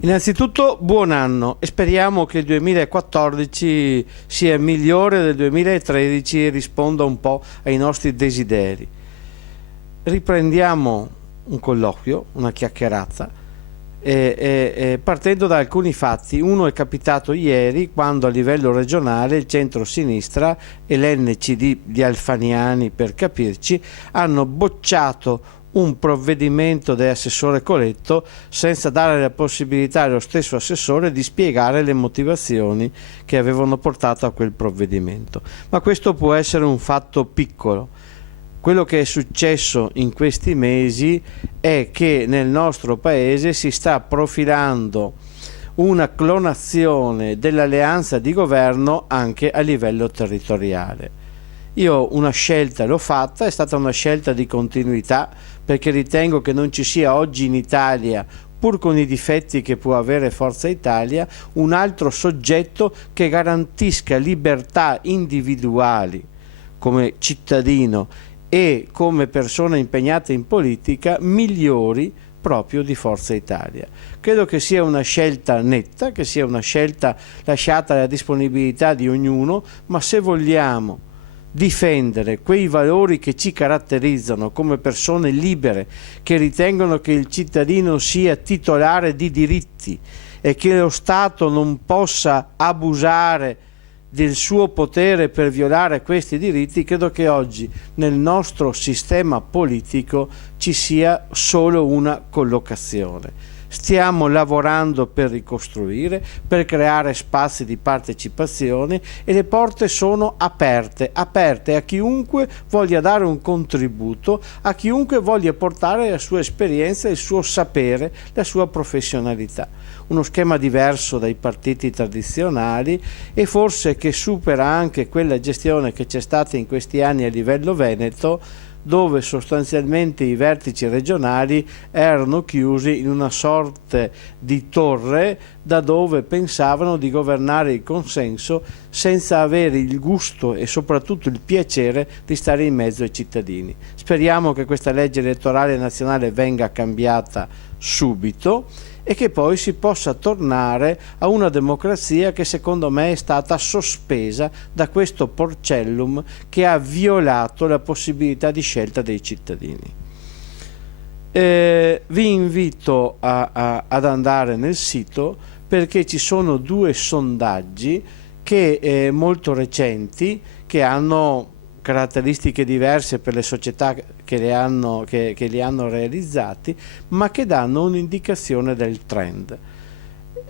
Innanzitutto buon anno e speriamo che il 2014 sia migliore del 2013 e risponda un po' ai nostri desideri. Riprendiamo un colloquio, una chiacchierata, partendo da alcuni fatti. Uno è capitato ieri, quando a livello regionale il centro-sinistra e l'NCD di Alfaniani, per capirci, hanno bocciato un provvedimento dell'assessore Coletto senza dare la possibilità allo stesso assessore di spiegare le motivazioni che avevano portato a quel provvedimento. Ma questo può essere un fatto piccolo. Quello che è successo in questi mesi è che nel nostro paese si sta profilando una clonazione dell'alleanza di governo anche a livello territoriale. Io una scelta l'ho fatta, è stata una scelta di continuità, perché ritengo che non ci sia oggi in Italia, pur con i difetti che può avere Forza Italia, un altro soggetto che garantisca libertà individuali come cittadino e come persona impegnata in politica migliori proprio di Forza Italia. Credo che sia una scelta netta, che sia una scelta lasciata alla disponibilità di ognuno, ma se vogliamo difendere quei valori che ci caratterizzano come persone libere, che ritengono che il cittadino sia titolare di diritti e che lo Stato non possa abusare del suo potere per violare questi diritti, credo che oggi nel nostro sistema politico ci sia solo una collocazione. Stiamo lavorando per ricostruire, per creare spazi di partecipazione e le porte sono aperte a chiunque voglia dare un contributo, a chiunque voglia portare la sua esperienza, il suo sapere, la sua professionalità. Uno schema diverso dai partiti tradizionali e forse che supera anche quella gestione che c'è stata in questi anni a livello veneto, dove sostanzialmente i vertici regionali erano chiusi in una sorta di torre da dove pensavano di governare il consenso senza avere il gusto e soprattutto il piacere di stare in mezzo ai cittadini. Speriamo che questa legge elettorale nazionale venga cambiata subito e che poi si possa tornare a una democrazia che secondo me è stata sospesa da questo porcellum che ha violato la possibilità di scelta dei cittadini. Vi invito ad andare nel sito, perché ci sono due sondaggi che molto recenti, che hanno caratteristiche diverse per le società che li hanno realizzati, ma che danno un'indicazione del trend.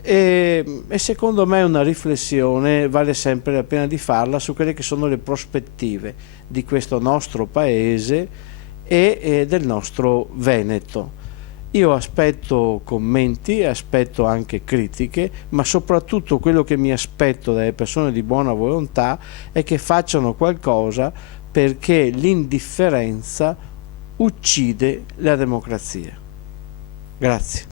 E secondo me una riflessione vale sempre la pena di farla su quelle che sono le prospettive di questo nostro paese e del nostro Veneto. Io aspetto commenti, aspetto anche critiche, ma soprattutto quello che mi aspetto dalle persone di buona volontà è che facciano qualcosa, perché l'indifferenza uccide la democrazia. Grazie.